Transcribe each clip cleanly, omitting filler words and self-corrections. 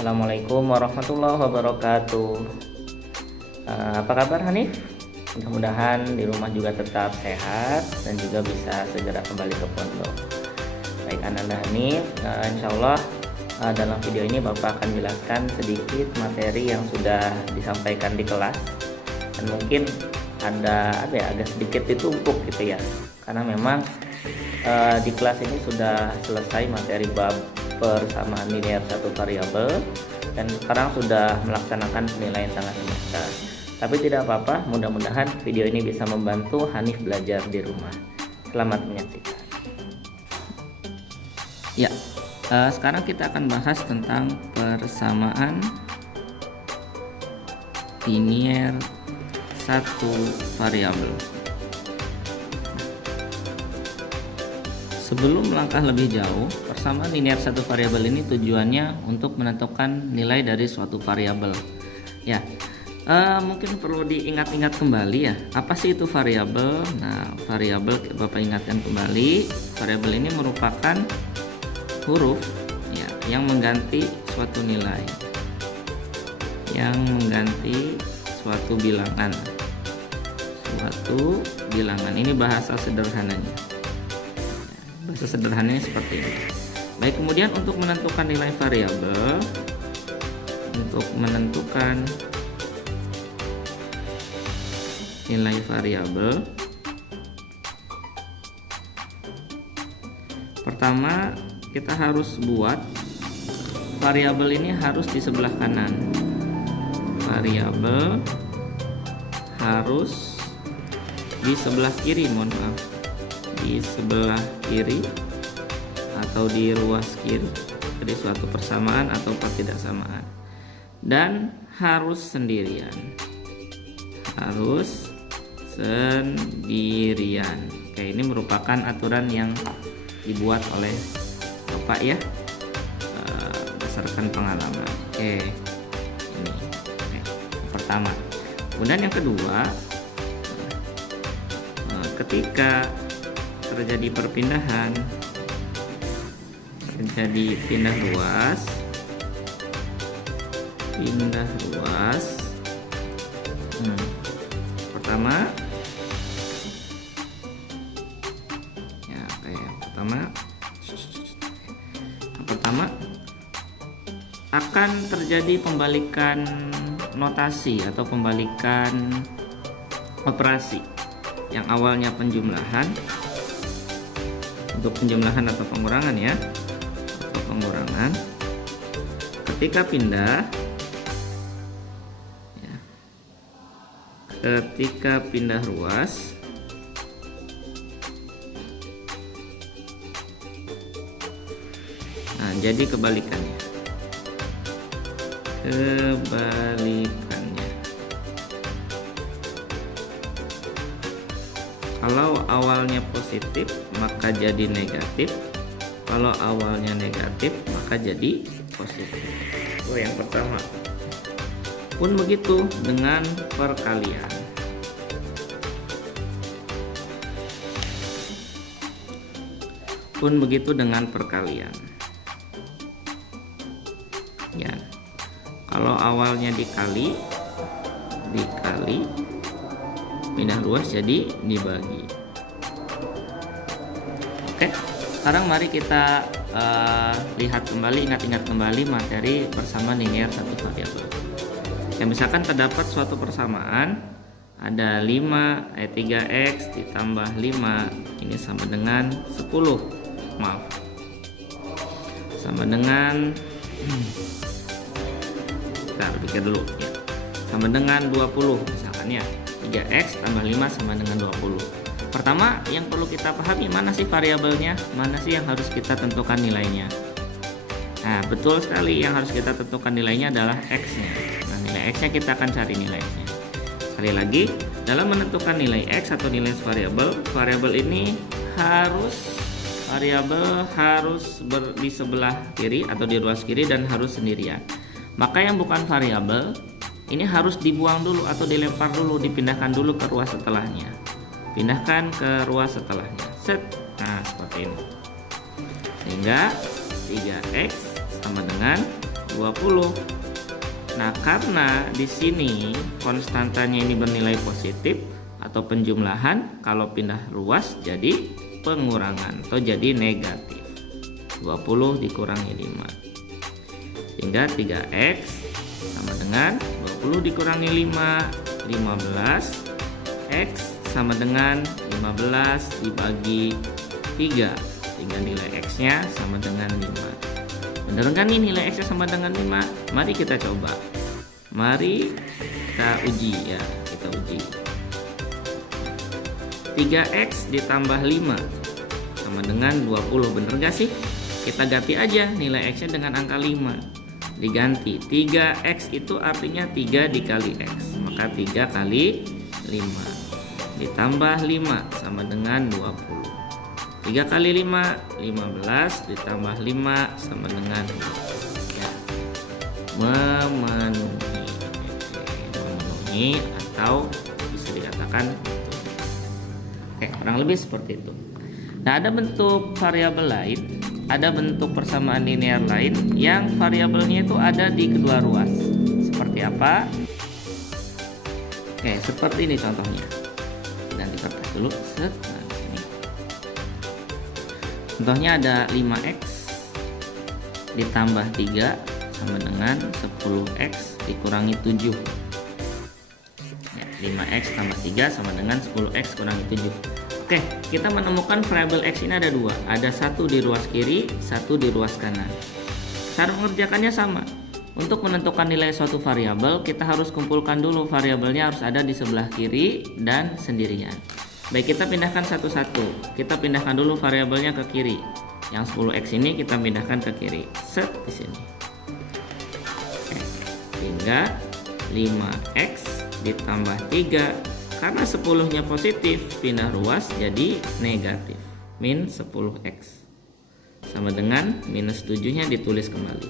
Assalamualaikum warahmatullahi wabarakatuh. Apa kabar Hanif? Mudah-mudahan di rumah juga tetap sehat dan juga bisa segera kembali ke pondok. Baik Ananda Hanif, insya Allah dalam video ini Bapak akan jelaskan sedikit materi yang sudah disampaikan di kelas, dan mungkin ada agak sedikit ditumpuk gitu ya, karena memang di kelas ini sudah selesai materi bab persamaan linear satu variabel dan sekarang sudah melaksanakan penilaian tengah semester. Tapi tidak apa-apa, mudah-mudahan video ini bisa membantu Hanif belajar di rumah. Selamat menyaksikan. Ya, sekarang kita akan bahas tentang persamaan linear satu variabel. Sebelum melangkah lebih jauh, persamaan linear satu variabel ini tujuannya untuk menentukan nilai dari suatu variabel. Ya, mungkin perlu diingat-ingat kembali ya, apa sih itu variabel? Nah, variabel Bapak ingatkan kembali, variabel ini merupakan huruf ya, yang mengganti suatu nilai, yang mengganti suatu bilangan. Suatu bilangan ini bahasa sederhananya. Bahasa sederhananya seperti ini. Baik, kemudian untuk menentukan nilai variabel, pertama kita harus buat variabel ini harus di sebelah kanan. Variabel harus di sebelah kiri, mohon maaf, di sebelah kiri atau di ruas kiri dari suatu persamaan atau pertidaksamaan, dan harus sendirian. Oke, ini merupakan aturan yang dibuat oleh Bapak ya, berdasarkan pengalaman. Oke, ini yang pertama. Kemudian yang kedua, ketika terjadi perpindahan, pindah ruas, pertama ya, pertama akan terjadi pembalikan notasi atau pembalikan operasi. Yang awalnya penjumlahan, untuk penjumlahan atau pengurangan ya, atau pengurangan, ketika pindah ya, ketika pindah ruas nah jadi kebalikannya. Kalau awalnya positif maka jadi negatif, kalau awalnya negatif maka jadi positif. Itu yang pertama. Pun begitu dengan perkalian. Ya. Kalau awalnya dikali, pindah ruas jadi dibagi. Oke, sekarang mari kita lihat kembali, ingat kembali materi persamaan linear satu variabel. Ya, misalkan terdapat suatu persamaan, ada 3x ditambah 5 ini sama dengan 10. Maaf, sama dengan pikir dulu ya, sama dengan 20 misalkan ya. 3x tambah 5 sama dengan 20. Pertama yang perlu kita pahami, mana sih variabelnya, mana sih yang harus kita tentukan nilainya. Nah, betul sekali, yang harus kita tentukan nilainya adalah x-nya. Nah, nilai x-nya kita akan cari nilai x-nya. Sekali lagi, dalam menentukan nilai x atau nilai variabel ini harus di sebelah kiri atau di ruas kiri dan harus sendirian. Maka yang bukan variabel ini harus dibuang dulu atau dilempar dulu, dipindahkan dulu ke ruas setelahnya. Pindahkan ke ruas setelahnya. Set. Nah, seperti ini. Sehingga 3x sama dengan 20. Nah, karena di sini konstantanya ini bernilai positif atau penjumlahan, kalau pindah ruas jadi pengurangan atau jadi negatif. 20 dikurangi 5. Sehingga 3x sama dengan 20 dikurangi 5, 15. X sama dengan 15 dibagi 3. Sehingga nilai x-nya sama dengan 5. Bener kan nih nilai x-nya sama dengan 5? Mari kita coba. Mari kita uji ya, kita uji. 3x ditambah 5 sama dengan 20. Bener gak sih? Kita ganti aja nilai x-nya dengan angka 5. Diganti. 3x itu artinya 3 dikali x. Maka 3 kali 5 ditambah 5 sama dengan 20. 3 kali 5, 15 ditambah 5 sama dengan ya, memenuhi atau bisa dikatakan kurang lebih seperti itu. Nah, ada bentuk variabel lain, ada bentuk persamaan linear lain yang variabelnya itu ada di kedua ruas. Seperti apa? Seperti ini contohnya. Dan di kertas dulu, set. Contohnya ada 5x ditambah 3 sama dengan 10x dikurangi 7. Ya, 5x tambah 3 sama dengan 10x kurangi 7. Oke, kita menemukan variabel x ini ada 2. Ada satu di ruas kiri, satu di ruas kanan. Cara mengerjakannya sama. Untuk menentukan nilai suatu variabel, kita harus kumpulkan dulu variabelnya harus ada di sebelah kiri dan sendirian. Baik, kita pindahkan satu-satu. Kita pindahkan dulu variabelnya ke kiri. Yang 10x ini kita pindahkan ke kiri. Set di sini. Sehingga 5x ditambah 3. Karena 10-nya positif, pindah ruas jadi negatif. Min 10x. Sama dengan minus 7-nya ditulis kembali.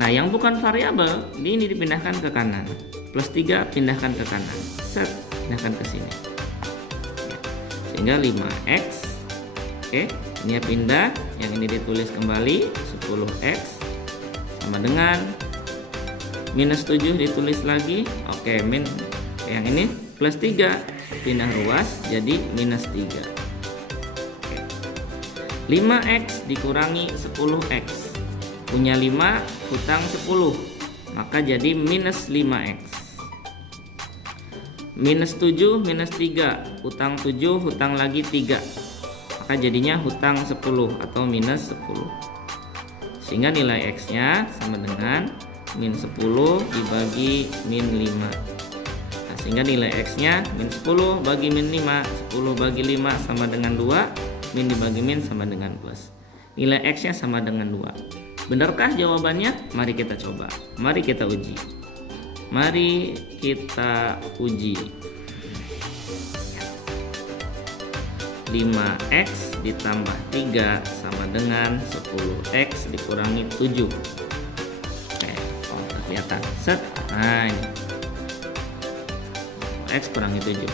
Nah, yang bukan variabel, ini dipindahkan ke kanan. Plus 3 pindahkan ke kanan. Set, pindahkan ke sini. Sehingga 5x. Ini pindah, yang ini ditulis kembali 10x sama dengan minus 7 ditulis lagi. Min yang ini plus 3 pindah ruas jadi minus 3. 5x dikurangi 10x. Punya 5 hutang 10, maka jadi minus 5x. Minus 7 minus 3, hutang 7 hutang lagi 3, maka jadinya hutang 10 atau minus 10. Sehingga nilai x nya sama dengan min 10 dibagi min 5. Nah, sehingga nilai x nya min 10 bagi min 5. 10 bagi 5 sama dengan 2, min dibagi min sama dengan plus. Nilai x nya sama dengan 2. Benarkah jawabannya? Mari kita coba. Mari kita uji. Mari kita uji. 5x ditambah 3 sama dengan 10x dikurangi 7. Kelihatan. Set. Nah, ini. X kurangi 7.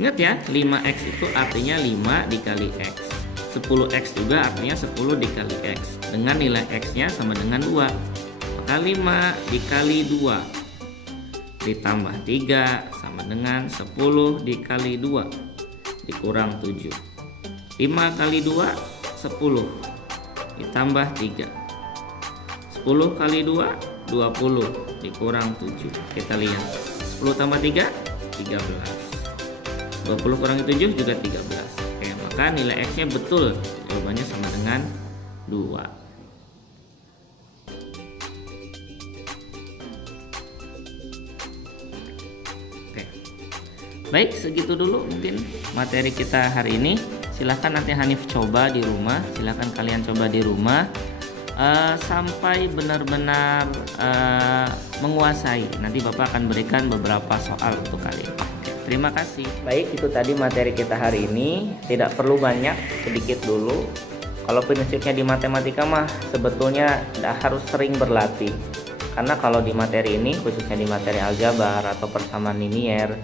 Ingat ya, 5x itu artinya 5 dikali x. 10x juga artinya 10 dikali x. Dengan nilai x-nya sama dengan 2. Maka 5 dikali 2 ditambah 3 sama dengan 10 dikali 2 dikurang 7. 5 kali 2 10 ditambah 3. 10 kali 2 20 dikurang 7. Kita lihat 10 tambah 3 13. 20 kurangi 7 juga 13. Maka nilai x nya betul, jawabannya sama dengan 2. Baik, segitu dulu mungkin materi kita hari ini. Silahkan nanti Hanif coba di rumah. Silahkan kalian coba di rumah sampai benar-benar menguasai. Nanti Bapak akan berikan beberapa soal untuk kalian. Oke, terima kasih. Baik, itu tadi materi kita hari ini. Tidak perlu banyak, sedikit dulu. Kalau prinsipnya di matematika mah sebetulnya tidak harus sering berlatih. Karena kalau di materi ini, khususnya di materi aljabar atau persamaan linier,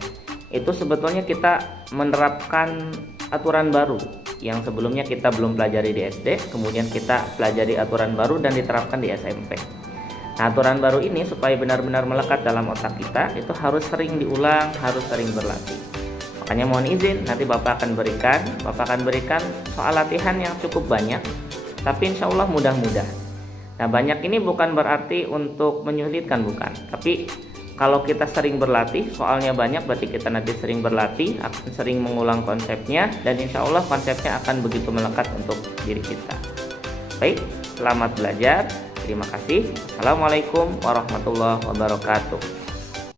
itu sebetulnya kita menerapkan aturan baru. yang sebelumnya kita belum pelajari di SD, kemudian kita pelajari aturan baru dan diterapkan di SMP. Nah, aturan baru ini supaya benar-benar melekat dalam otak kita itu harus sering diulang, harus sering berlatih. Makanya mohon izin, nanti Bapak akan berikan soal latihan yang cukup banyak, tapi insya Allah mudah-mudah. Nah, banyak ini bukan berarti untuk menyulitkan, bukan. Tapi kalau kita sering berlatih, soalnya banyak, berarti kita nanti sering berlatih, akan sering mengulang konsepnya, dan insya Allah konsepnya akan begitu melekat untuk diri kita. Baik, selamat belajar. Terima kasih. Assalamualaikum warahmatullahi wabarakatuh.